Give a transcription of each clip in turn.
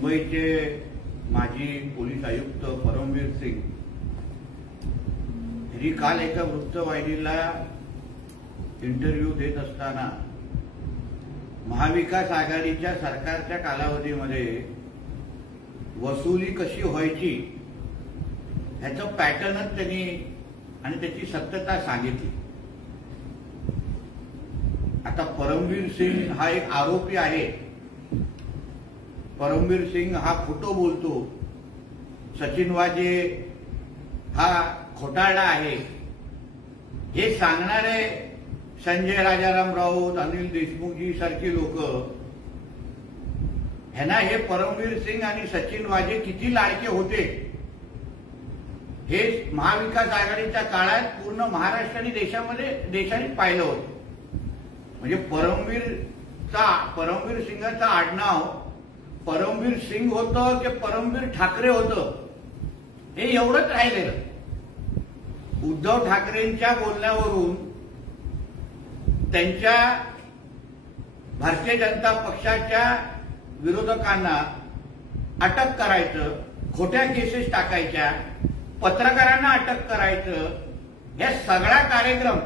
मुंबईचे माजी पोलीस आयुक्त परमवीर सिंग यांनी काल एका वृत्तवाहिनीला इंटरव्ह्यू देत असताना महाविकास आघाडीच्या सरकारच्या कालावधीमध्ये वसुली कशी व्हायची ह्याचं पॅटर्नच त्यांनी आणि त्याची सत्यता सांगितली। आता परमवीर सिंग हा एक आरोपी आहे। परमवीर सिंग हा खोटं बोलतो, सचिन वाजे हा घोटाळा आहे हे सांगणारे संजय राजाराम राऊत, अनिल देशमुखजी सारखी लोक ह्यांना हे परमवीर सिंग आणि सचिन वाजे किती लाडके होते हे महाविकास आघाडीच्या काळात पूर्ण महाराष्ट्र आणि देशाने पाहिलं होतं। म्हणजे परमवीर सिंगाचं आडनाव परमवीर सिंग होतं की परमवीर ठाकरे होतं हे एवढंच राहिलेलं। उद्धव ठाकरेंच्या बोलण्यावरून त्यांच्या भारतीय जनता पक्षाच्या विरोधकांना अटक करायचं, खोट्या केसेस टाकायच्या, पत्रकारांना अटक करायचं, हे सगळा कार्यक्रम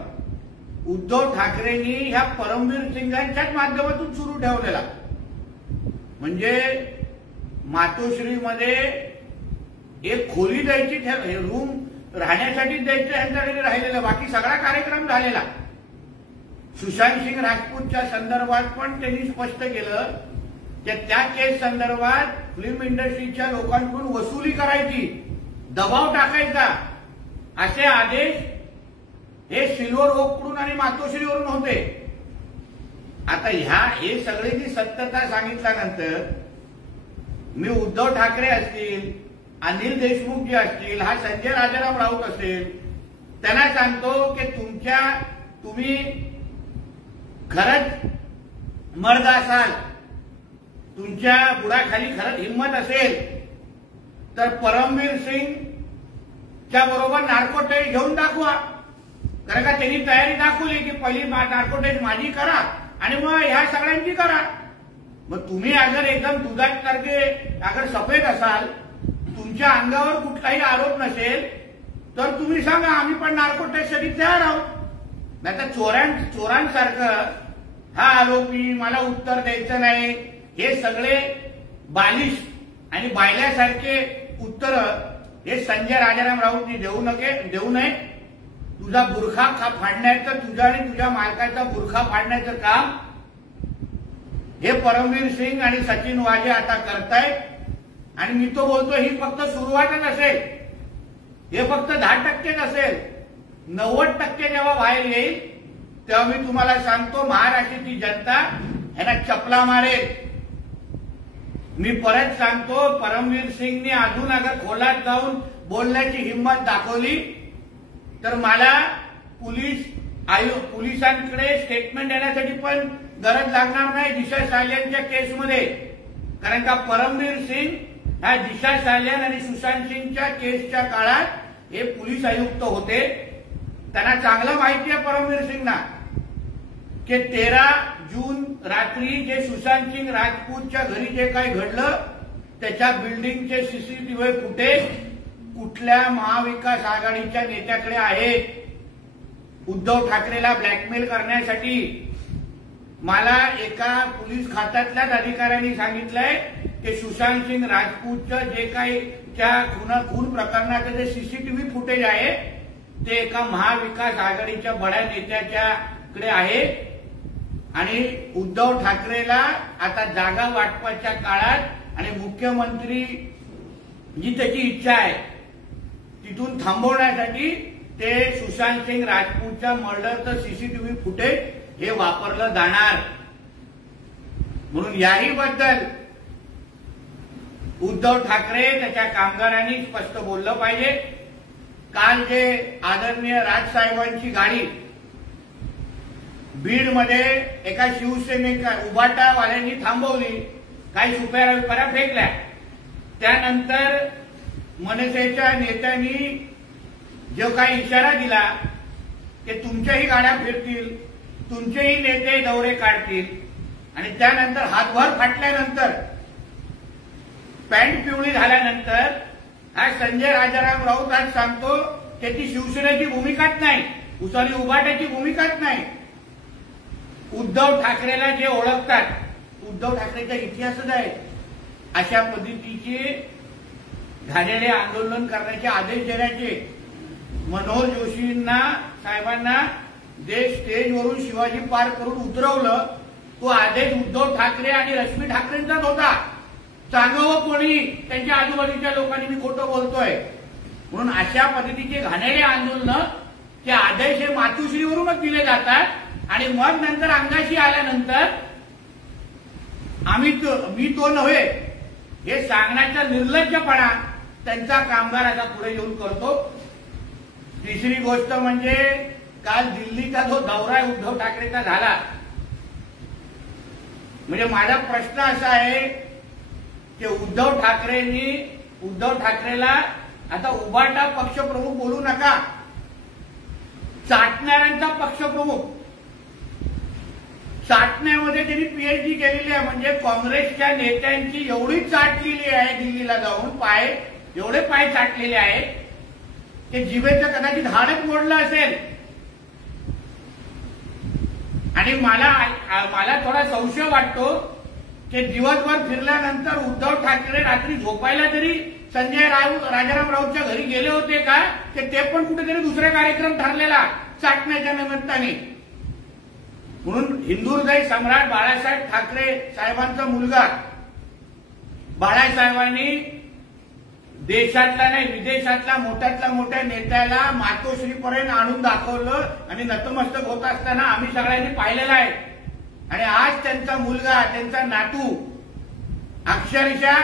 उद्धव ठाकरेंनी ह्या परमवीर सिंगांच्याच माध्यमातून सुरू ठेवलेला। म्हणजे मातोश्रीमध्ये एक खोली द्यायची, रूम राहण्यासाठी द्यायचं ह्यांच्याकडे राहिलेलं, बाकी सगळा कार्यक्रम झालेला। सुशांत सिंग राजपूतच्या संदर्भात पण त्यांनी स्पष्ट केलं की त्या केस संदर्भात फिल्म इंडस्ट्रीच्या लोकांकडून वसुली करायची, दबाव टाकायचा, असे आदेश हे सिल्वर ओककडून आणि मातोश्रीवरून होते। आता हे सगळ्याची सत्यता सांगितल्यानंतर मी उद्धव ठाकरे असतील, अनिल देशमुख जी असतील, हा संजय राजाराम राऊत असेल, त्यांना सांगतो की तुम्ही खरंच मर्द असाल, तुमच्या बुडाखाली खरंच हिंमत असेल तर परमवीर सिंगच्या बरोबर नार्को टेस्ट घेऊन दाखवा। कारण का त्यांनी तयारी दाखवली की पहिली नार्को टेस्ट माझी करा आणि मग ह्या सगळ्यांची करा। मग तुम्ही अगर एकदम दुधासारखे अगर सफेद असाल, तुमच्या अंगावर कुठलाही आरोप नसेल तर तुम्ही सांगा आम्ही पण नार्को टेस्टसाठी तयार आहोत। नाहीतर चोरांसारखं हा आरोपी, मला उत्तर द्यायचं नाही, हे सगळे बालिश आणि बायल्यासारखे उत्तर हे संजय राजाराम राऊतनी देऊ नये। तुझा बुरखा फाडण्याचं, तुझा आणि तुझ्या मालकाचा बुरखा फाडण्याचं काम हे परमवीर सिंग आणि सचिन वाजे आता करतायत। आणि मी तो बोलतो ही फक्त सुरुवातच असेल, हे फक्त 10% असेल। 90% जेव्हा बाहेर येईल तेव्हा मी तुम्हाला सांगतो महाराष्ट्राची जनता ह्यांना चपला मारेल। मी परत सांगतो परमवीर सिंगने अजून अगर खोलात जाऊन बोलण्याची हिंमत दाखवली तर मला पोलिसांकडे स्टेटमेंट देण्यासाठी पण गरज लागणार नाही दिशा सालियानच्या केसमध्ये। कारण का परमवीर सिंग ह्या दिशा सालियान आणि सुशांत सिंगच्या केसच्या काळात हे पोलीस आयुक्त होते। त्यांना चांगलं माहिती आहे परमवीर सिंगना की 13 जून रात्री जे सुशांत सिंग राजपूतच्या घरी जे काही घडलं त्याच्या बिल्डिंगचे सीसीटीव्ही फुटेज कुठल्या महाविकास आघाडीच्या नेत्याकडे आहेत। उद्धव ठाकरेला ब्लॅकमेल करण्यासाठी मला एका पोलीस खात्यातल्याच अधिकाऱ्यांनी सांगितलंय की सुशांत सिंग राजपूतचं जे काही त्या खून प्रकरणाचे जे सीसीटीव्ही फुटेज आहे ते एका महाविकास आघाडीच्या बड्या नेत्याच्याकडे आहे। आणि उद्धव ठाकरेला आता जागा वाटपाच्या काळात आणि मुख्यमंत्री जी त्याची इच्छा आहे तिथून थांबवण्यासाठी ते सुशांत सिंग राजपूतच्या मर्डरचं सीसीटीव्ही फुटेज हे वापरलं जाणार। म्हणून याही बद्दल उद्धव ठाकरे त्याच्या कामगारांनी स्पष्ट बोललं पाहिजे। काल जे आदरणीय राजसाहेबांची गाडी बीडमध्ये एका शिवसेनेच्या उभाटावाल्यांनी थांबवली, काही सुपाऱ्या फेकल्या, त्यानंतर मनसेच्या नेत्यांनी जो काही इशारा दिला की तुमच्याही गाड्या फिरतील, तुमचेही नेते दौरे काढतील आणि त्यानंतर हातभार फाटल्यानंतर पॅन्ट पिवळी झाल्यानंतर आज संजय राजाराम राऊत आज सांगतो त्याची शिवसेनेची भूमिकाच नाही, सॉरी उभाट्याची भूमिकाच नाही. उद्धव ठाकरेला जे ओळखतात, उद्धव ठाकरेचा इतिहासच आहे अशा पद्धतीचे झालेले आंदोलन करण्याचे आदेश देण्याचे. मनोहर जोशींना साहेबांना देश स्टेजवरून शिवाजी पार्क करून उतरवलं, तो आदेश उद्धव ठाकरे आणि रश्मी ठाकरेंचाच होता. सांगावं कोणी त्यांच्या आजूबाजूच्या लोकांनी मी खोटं बोलतोय म्हणून. अशा पद्धतीचे घाणेरडे आंदोलन ते आदेश हे मातुश्रीवरूनच दिले जातात आणि मग नंतर अंगाशी आल्यानंतर मी तो नव्हे हे सांगण्याचा निर्लज्जपणा त्यांचा कामगार आता पुढे येऊन करतो. तिसरी गोष्ट म्हणजे काल दिल्लीचा जो दौरा उद्धव ठाकरेचा झाला, म्हणजे माझा प्रश्न असा आहे की उद्धव ठाकरेला आता उभाटा पक्षप्रमुख बोलू नका, चाटणाऱ्यांचा पक्षप्रमुख. चाटण्यामध्ये त्यांनी पीएचडी केलेली आहे, म्हणजे काँग्रेसच्या नेत्यांची एवढी चाटलेली आहे दिल्लीला जाऊन, एवढे पाय चाटलेले आहेत की जिभेचं कदाचित हाडच मोडलं असेल. आणि मला थोडा संशय वाटतो की दिवसभर फिरल्यानंतर उद्धव ठाकरे रात्री झोपायला तरी संजय राजाराम राऊतच्या घरी गेले होते का, की ते पण कुठेतरी दुसरा कार्यक्रम ठरलेला चाटण्याच्या निमित्ताने. म्हणून हिंदुहृदय सम्राट बाळासाहेब ठाकरे साहेबांचा मुलगा बाळासाहेबांनी देशातला नाही विदेशातला मोठ्यातल्या मोठ्या नेत्याला मातोश्रीपर्यंत आणून दाखवलं आणि नतमस्तक होत असताना आम्ही सगळ्यांनी पाहिलेलं आहे. आणि आज त्यांचा मुलगा, त्यांचा नातू अक्षरशः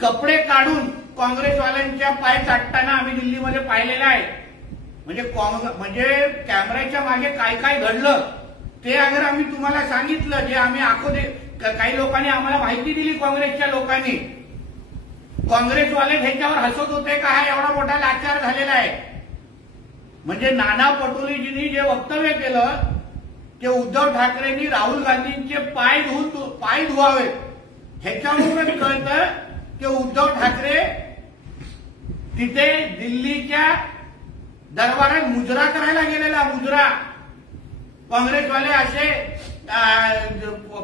कपडे काढून काँग्रेसवाल्यांच्या पाय चाटताना आम्ही दिल्लीमध्ये पाहिलेलं आहे. म्हणजे कॅमेऱ्याच्या मागे काय काय घडलं ते अगर आम्ही तुम्हाला सांगितलं, जे आम्ही काही लोकांनी आम्हाला माहिती दिली, काँग्रेसच्या लोकांनी, काँग्रेसवाले ह्याच्यावर हसत होते का हा एवढा मोठा लाचार झालेला आहे. म्हणजे नाना पटोलेजींनी जे वक्तव्य केलं की उद्धव ठाकरेंनी राहुल गांधींचे पाय धुवावे, ह्याच्यावरूनच कळतं की उद्धव ठाकरे तिथे दिल्लीच्या दरबारात मुजरा करायला गेलेला. मुजरा काँग्रेसवाले असे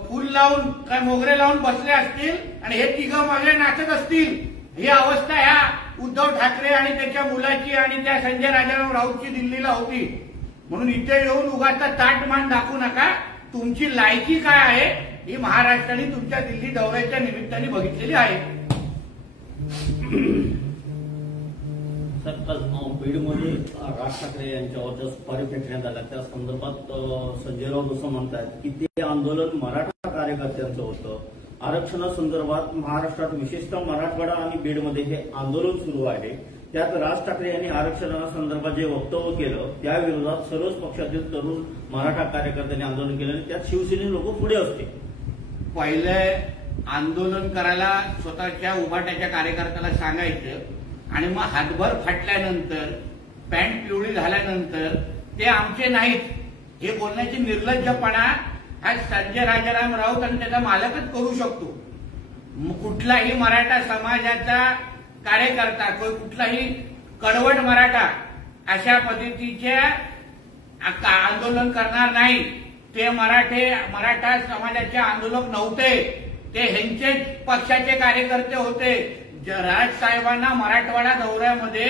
फूल लावून काय मोगरे लावून बसले असतील आणि हे तिघं मागे नाचत असतील. ही अवस्था ह्या उद्धव ठाकरे आणि त्याच्या मुलाची आणि त्या संजय राजाराम राऊतची दिल्लीला होती. म्हणून इथे येऊन उगाचा ताटमान दाखवू नका. तुमची लायकी काय आहे ही महाराष्ट्राने तुमच्या दिल्ली दौऱ्याच्या निमित्ताने बघितलेली आहे. सर, बीडमध्ये राज ठाकरे यांच्यावर ज्या सुपारी फेकण्यात आल्या त्या संदर्भात संजय राऊत असं म्हणतात की ते आंदोलन मराठा कार्यकर्त्यांचं होतं. आरक्षणासंदर्भात महाराष्ट्रात विशेषतः मराठवाडा आणि बीडमध्ये हे आंदोलन सुरू आहे. त्यात राज ठाकरे यांनी आरक्षणासंदर्भात जे वक्तव्य केलं त्या विरोधात सर्वच पक्षातील तरुण मराठा कार्यकर्त्यांनी आंदोलन केलं आणि त्यात शिवसेने लोक पुढे असते. पहिले आंदोलन करायला स्वतःच्या उभाट्याच्या कार्यकर्त्याला सांगायचं आणि मग हातभर फाटल्यानंतर पॅन्ट पिवळी झाल्यानंतर ते आमचे नाहीत हे बोलण्याची निर्लज्जपणा हा संजय राजाराम राऊत आणि त्याचा मालकच करू शकतो. कुठलाही मराठा समाजाचा कार्यकर्ता, कुठलाही कडवट मराठा अशा पद्धतीचे आंदोलन करणार नाही. ते मराठा समाजाचे आंदोलक नव्हते, ते ह्यांचेच पक्षाचे कार्यकर्ते होते. राज साहेबांना मराठवाडा दौऱ्यामध्ये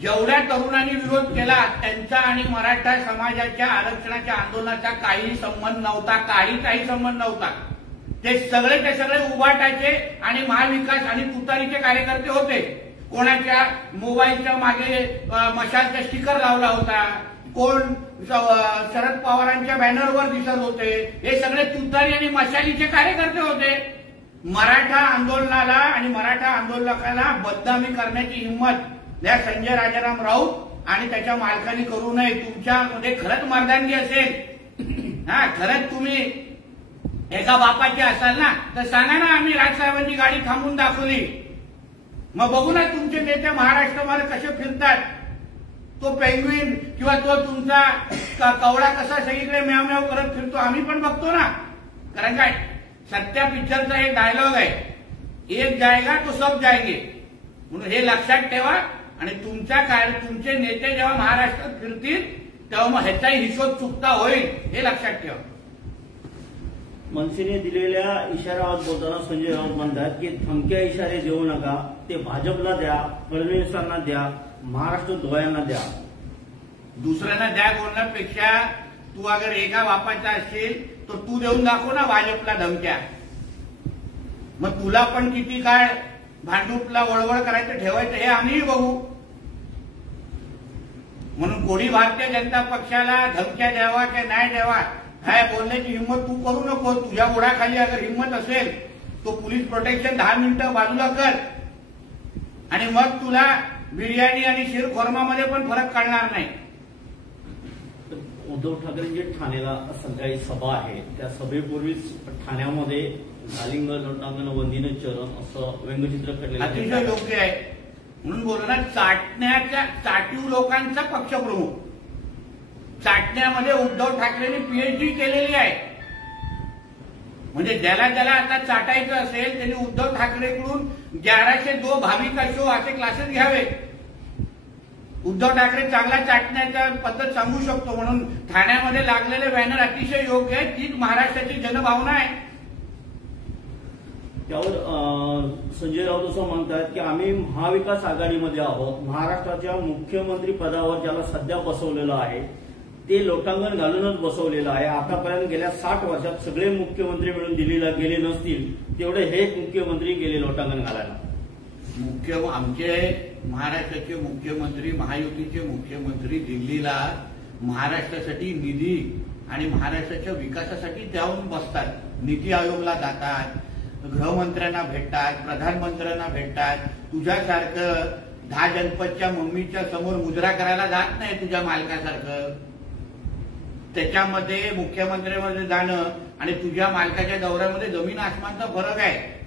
जेवढ्या तरुणांनी विरोध केला त्यांचा आणि मराठा समाजाच्या आरक्षणाच्या आंदोलनाचा काही संबंध नव्हता, काही संबंध नव्हता. ते सगळे उभाटाचे आणि महाविकास आणि तुतारीचे कार्यकर्ते होते. कोणाच्या मोबाईलच्या मागे मशालचा स्टिकर लावला होता, कोण शरद पवारांच्या बॅनरवर दिसत होते, हे सगळे तुतारी आणि मशालीचे कार्यकर्ते होते. मराठा आंदोलनाला आणि मराठा आंदोलकाला बदनामी करण्याची हिंमत या संजय राजाराम राऊत आणि त्याच्या मालकांनी करू नये. तुमच्यामध्ये खरंच मर्दानगी असेल, खरंच तुम्ही एका बापाचे असाल ना तर सांगा ना, आम्ही राजसाहेबांची गाडी थांबून दाखवली, मग बघू ना तुमचे नेते महाराष्ट्रामध्ये कसे फिरतात. तो पेंग्विन किंवा तो तुमचा कवडा कसा सगळीकडे म्याव म्याव करत फिरतो आम्ही पण बघतो ना. कारण काय सत्या पिक्चरचा एक डायलॉग आहे एक जाएगा तो सब जाएंगे म्हणून हे लक्षात ठेवा। आणि तुमचे नेते जेव्हा महाराष्ट्रात फिरतील तेव्हा मग ह्याचाही हिशोब चुकता होईल हे लक्षात ठेवा। मनसेने दिलेल्या इशाऱ्यावर बोलताना संजय राऊत म्हणतात की धमक्या इशारे देऊ नका, ते भाजपला द्या, फडणवीसांना द्या, महाराष्ट्र धुळ्यांना द्या। दुसऱ्यांना द्या बोलण्यापेक्षा तू अगर एका बापाचा असेल तर तू देऊन दाखव ना भाजपला धमक्या। मग तुला पण किती काळ भांडूपला वळवळ करायचं ठेवायचं हे आम्हीही बघू। म्हणून कोणी भारतीय जनता पक्षाला धमक्या द्यावा की नाही द्यावा काय बोलण्याची हिंमत तू करू नको। तुझ्या ओढाखाली अगर हिंमत असेल तो पोलीस प्रोटेक्शन 10 मिनिटं बाजूला कर आणि मग तुला बिर्याणी आणि शिरखोरमामध्ये पण फरक कळणार नाही। उद्धव ठाकरेंची ठाण्याला सकाळी सभा आहे, त्या सभेपूर्वीच ठाण्यामध्ये झालिंग लोटांगण वंदीनं चरण असं व्यंगचित्र काढलेलं अतिशय योग्य आहे। म्हणून बोललो ना चाटीव लोकांचा पक्षप्रमुख, चाटण्यामध्ये उद्धव ठाकरेंनी पीएचडी केलेली आहे। म्हणजे ज्याला आता चाटायचं असेल त्यांनी उद्धव ठाकरेकडून 1102 भाविका शो असे क्लासेस घ्यावे। उद्धव ठाकरे चांगला चाटण्याचा पद्धत सांगू शकतो म्हणून ठाण्यामध्ये लागलेले बॅनर अतिशय योग्य आहे। तीच महाराष्ट्राची जनभावना आहे। त्यावर संजय राऊत असं म्हणतात की आम्ही महाविकास आघाडीमध्ये आहोत, महाराष्ट्राच्या मुख्यमंत्री पदावर ज्याला सध्या बसवलेलं आहे ते लोटांगण घालूनच बसवलेलं आहे। आतापर्यंत गेल्या 60 वर्षात सगळे मुख्यमंत्री मिळून दिल्लीला गेले नसतील तेवढे हे मुख्यमंत्री गेले लोटांगण घालायला। आमचे महाराष्ट्राचे मुख्यमंत्री, महायुतीचे मुख्यमंत्री दिल्लीला महाराष्ट्रासाठी निधी आणि महाराष्ट्राच्या विकासासाठी जाऊन बसतात, नीती आयोगला जातात, गृहमंत्र्यांना भेटतात, प्रधानमंत्र्यांना भेटतात। तुझ्यासारखं 10 जनपदच्या मम्मीच्या समोर मुजरा करायला जात नाही तुझ्या मालकासारखं। त्याच्यामध्ये मुख्यमंत्र्यांमध्ये जाणं आणि तुझ्या मालकाच्या दौऱ्यामध्ये जमीन आसमानचा फरक आहे।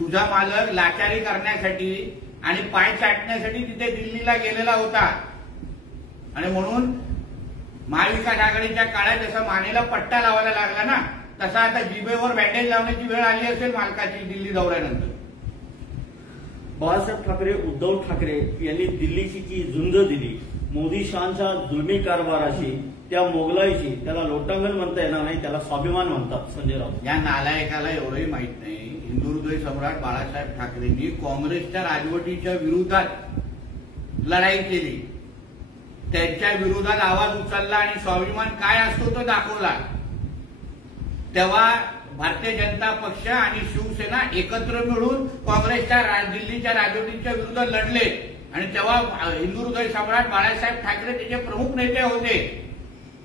तुझा मालक लाचारी करण्यासाठी आणि पाय चाटण्यासाठी तिथे दिल्लीला गेलेला होता आणि म्हणून महाविकास आघाडीच्या काळात जसा मानेला पट्टा लावायला लागला ना तसा आता जिभेवर बँडेज लावण्याची वेळ आली असेल मालकाची दिल्ली दौऱ्यानंतर। बाळासाहेब ठाकरे, उद्धव ठाकरे यांनी दिल्लीची जी झुंज दिली मोदी शहांच्या जुलमी कारभाराशी, त्या मोगलाईशी, त्याला लोटांगण म्हणता येणार नाही, त्याला स्वाभिमान म्हणतात संजय राऊत। या नालायकाला एवढंही माहित नाही हिंदू हृदय सम्राट बाळासाहेब ठाकरेंनी काँग्रेसच्या राजवटीच्या विरोधात लढाई केली, त्यांच्या विरोधात आवाज उचलला आणि स्वाभिमान काय असतो तो दाखवला। तेव्हा भारतीय जनता पक्ष आणि शिवसेना एकत्र मिळून काँग्रेसच्या दिल्लीच्या राजवटीच्या विरोधात लढले आणि तेव्हा हिंदू हृदय सम्राट बाळासाहेब ठाकरे त्याचे प्रमुख नेते होते।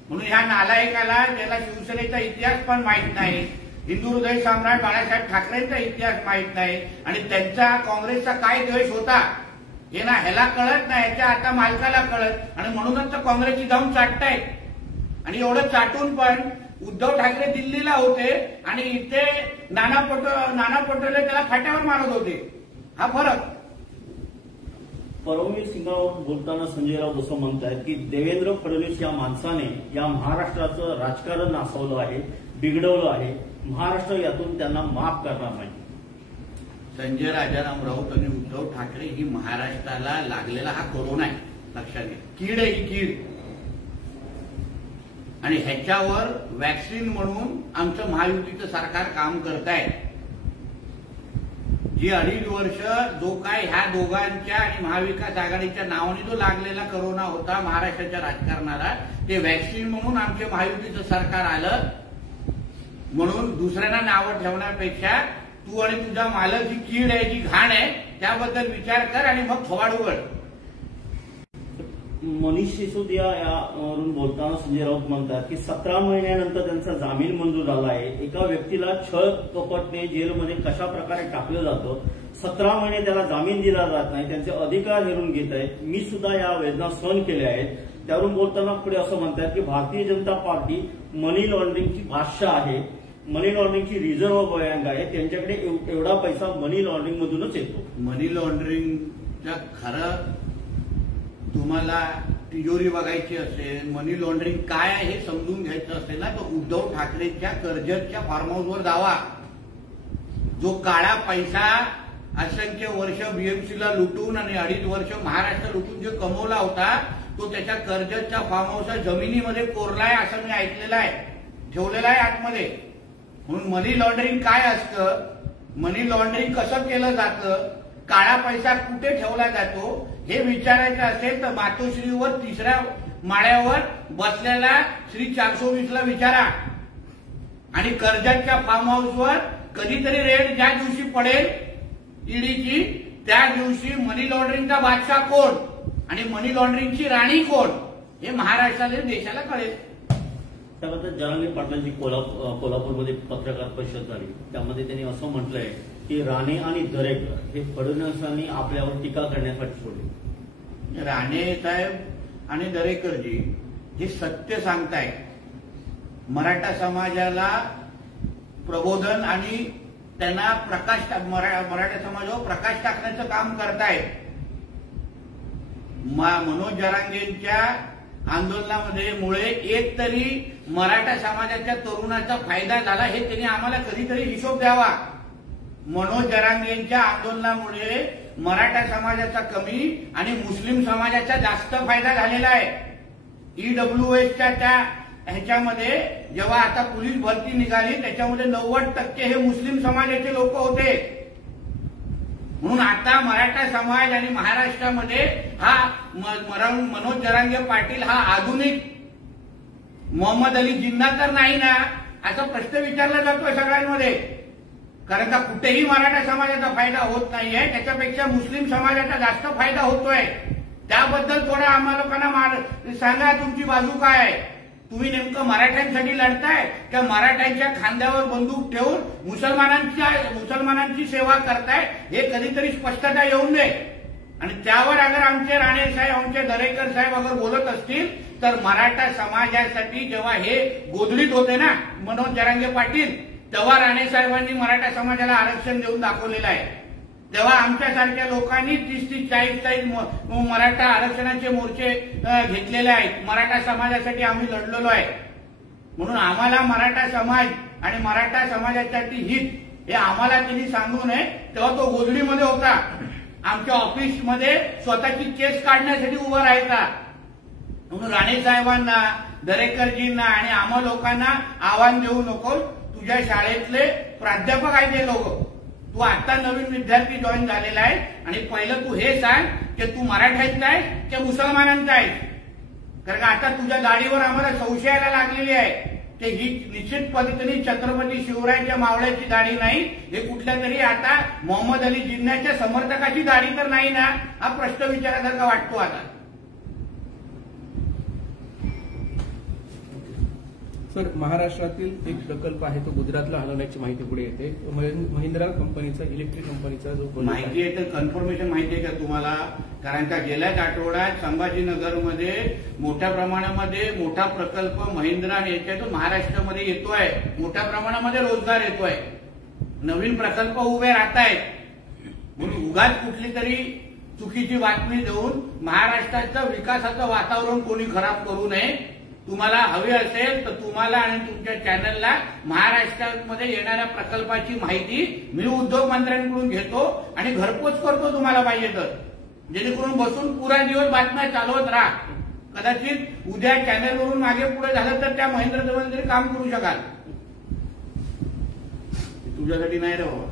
म्हणून ह्या नालायकाला ज्याला शिवसेनेचा इतिहास पण माहित नाही, हिंदू हृदय सम्राट बाळासाहेब ठाकरेंचा इतिहास माहित नाही आणि त्यांचा काँग्रेसचा काय द्वेष होता हे ना ह्याला कळत नाही, ह्याच्या आता मालकाला कळत आणि म्हणूनच तर काँग्रेसची जाऊन चाटतायत। आणि एवढं चाटून पण उद्धव ठाकरे दिल्लीला होते आणि इथे नाना पटोले त्याला फाट्यावर मारत होते, हा फरक। परमवीर सिंगावर बोलताना संजय राऊत असं म्हणतात की देवेंद्र फडणवीस या माणसाने या महाराष्ट्राचं राजकारण नासवलं आहे, बिघडवलं आहे, महाराष्ट्र यातून त्यांना माफ करणार नाही। संजय राजाराम राऊत आणि उद्धव ठाकरे ही महाराष्ट्राला लागलेला हा कोरोना आहे, लक्षात घ्या, कीड आहे ही कीड। आणि ह्याच्यावर वॅक्सिन म्हणून आमचं महायुतीचं सरकार काम करत आहे। जी 2.5 वर्ष जो काय ह्या दोघांच्या आणि महाविकास आघाडीच्या नावाने जो लागलेला कोरोना होता महाराष्ट्राच्या राजकारणाला, ते वॅक्सिन म्हणून आमचे महायुतीचं सरकार आलं। म्हणून दुसऱ्यांना नावं ठेवण्यापेक्षा तू आणि तुझा मालक जी कीड आहे, जी घाण आहे, त्याबद्दल विचार कर आणि मग थोबाड उघड। मनीष सिसोदिया यावरून बोलताना संजय राऊत म्हणतात की 17 महिन्यानंतर त्यांचा जामीन मंजूर झाला आहे। एका व्यक्तीला छळ कपटने जेलमध्ये कशा प्रकारे टाकलं जातं, 17 महिने त्याला जामीन दिला जात नाही, त्यांचे अधिकार हेरून घेत आहेत। मी सुद्धा या वेदना सहन केल्या आहेत। त्यावरून बोलताना पुढे असं म्हणतात की भारतीय जनता पार्टी मनी लॉन्ड्रिंगची बादशाह आहे, मनी लॉन्ड्रिंगची रिझर्व्ह बँक आहे, त्यांच्याकडे एवढा पैसा मनी लॉन्ड्रिंग मधूनच येतो। मनी लॉन्ड्रिंगच्या खरं तुम्हाला तिजोरी बघायची असेल, मनी लॉन्ड्रिंग काय आहे हे समजून घ्यायचं असेल ना, तर उद्धव ठाकरेंच्या कर्जतच्या फार्म हाऊसवर जावा जो काळा पैसा असंख्य वर्ष बीएमसीला लुटून आणि 2.5 वर्ष महाराष्ट्र लुटून जो कमवला होता तो त्याच्या कर्जतच्या फार्म हाऊसच्या जमिनीमध्ये कोरलाय असं मी ऐकलेलं आहे, ठेवलेला आहे आतमध्ये. म्हणून मनी लॉन्ड्रिंग काय असतं, मनी लॉन्ड्रिंग कसं केलं जातं, काळा पैसा कुठे ठेवला जातो हे विचारायचं असेल तर मातोश्रीवर 3ऱ्या माळ्यावर बसलेला श्री 420ला विचारा. आणि कर्जतच्या फार्म हाऊसवर कधीतरी रेड ज्या दिवशी पडेल ईडीची त्या दिवशी मनी लॉन्ड्रिंगचा बादशाह कोण आणि मनी लॉन्ड्रिंगची राणी कोण हे महाराष्ट्राला देशाला कळेल. त्याबद्दल जरांगे पाटलांची कोल्हापूरमध्ये पत्रकार परिषद झाली, त्यामध्ये त्यांनी असं म्हटलंय की राणे आणि दरेकर हे फडणवीसांनी आपल्यावर टीका करण्यासाठी सोडले. राणे साहेब आणि दरेकरजी हे सत्य सांगताय, मराठा समाजाला प्रबोधन आणि त्यांना मराठा समाजावर प्रकाश टाकण्याचं काम करताय. मनोज जरांगेंच्या आंदोलनामध्ये मुळे एक तरी मराठा समाजाच्या तरुणाचा फायदा झाला हे त्यांनी आम्हाला कधीतरी हिशोब द्यावा. मनोज जरांगेंच्या आंदोलनामुळे मराठा समाजाचा कमी आणि मुस्लिम समाजाचा जास्त फायदा झालेला आहे. ईडब्ल्यूएसच्या त्या ह्याच्यामध्ये जेव्हा आता पोलीस भरती निघाली त्याच्यामध्ये 90% हे मुस्लिम समाजाचे लोक होते. म्हणून आता मराठा समाज आणि महाराष्ट्रामध्ये हा मनोज जरांगे पाटील हा आधुनिक मोहम्मद अली जिन्ना तर नाही ना असा प्रश्न विचारला जातोय सगळ्यांमध्ये. कारण का कुठेही मराठा समाजाचा फायदा होत नाहीये, त्याच्यापेक्षा मुस्लिम समाजाचा जास्त फायदा होतोय. त्याबद्दल थोडं आम्हा लोकांना सांगा तुमची बाजू काय आहे. तुम्ही नेमकं मराठ्यांसाठी लढताय का मराठ्यांच्या खांद्यावर बंदूक ठेवून मुसलमानांची सेवा करताय हे कधीतरी स्पष्टता येऊन दे. आणि त्यावर अगर आमचे राणे साहेब आमचे दरेकर साहेब अगर बोलत असतील तर मराठा समाजासाठी जेव्हा हे गोधडीत होते ना मनोज जरांगे पाटील तेव्हा राणे साहेबांनी मराठा समाजाला आरक्षण देऊन दाखवलेलं आहे. तेव्हा आमच्यासारख्या लोकांनी 30-40 मराठा आरक्षणाचे मोर्चे घेतलेले आहेत. मराठा समाजासाठी आम्ही लढलेलो आहे. म्हणून आम्हाला मराठा समाज आणि मराठा समाजासाठी हित हे आम्हाला त्यांनी सांगू नये. तेव्हा तो गोधडीमध्ये होता, आमच्या ऑफिसमध्ये स्वतःची केस काढण्यासाठी उभा राहायचा. म्हणून राणे साहेबांना दरेकरजींना आणि आम्हा लोकांना आव्हान देऊ नको. तुझ्या शाळेतले प्राध्यापक आहेत ते लोक, तू आता नवीन विद्यार्थी जॉईन झालेला आहे आणि पहिलं तू हे सांग की तू मराठ्यांचा आहेस की मुसलमानांचा आहेस. कारण का आता तुझ्या गाडीवर आम्हाला संशयाला लागलेली आहे की ही निश्चित पद्धतीने छत्रपती शिवरायांच्या मावळ्याची दाढी नाही, हे कुठल्या तरी आता मोहम्मद अली जिन्नाच्या समर्थकाची दाढी तर नाही ना हा प्रश्न विचारासारखा वाटतो. आता सर महाराष्ट्रातील एक प्रकल्प आहे तो गुजरातला हलवण्याची माहिती पुढे येते. महिंद्रा कंपनीचा इलेक्ट्रिक कंपनीचा जो माहिती आहे तर कन्फर्मेशन माहिती आहे का तुम्हाला? कारण का गेल्याच आठवड्यात संभाजीनगरमध्ये मोठ्या प्रमाणामध्ये मोठा प्रकल्प महिंद्रा आणि याच्यातून महाराष्ट्रामध्ये येतोय. मोठ्या प्रमाणामध्ये रोजगार येतोय, नवीन प्रकल्प उभे राहत आहेत. म्हणून उगाच कुठली तरी चुकीची बातमी देऊन महाराष्ट्राचं विकासाचं वातावरण कोणी खराब करू नये. तुम्हाला हवी असेल तर तुम्हाला आणि तुमच्या चॅनलला महाराष्ट्रामध्ये येणाऱ्या प्रकल्पाची माहिती मी उद्योग मंत्र्यांकडून घेतो आणि घरपोच करतो तुम्हाला पाहिजे तर, जेणेकरून बसून पुरा दिवस बातम्या चालवत राहा. कदाचित उद्या चॅनलवरून मागे पुढे झालं तर त्या महेंद्र तरी काम करू शकाल. तुझ्यासाठी नाही रे बाबा.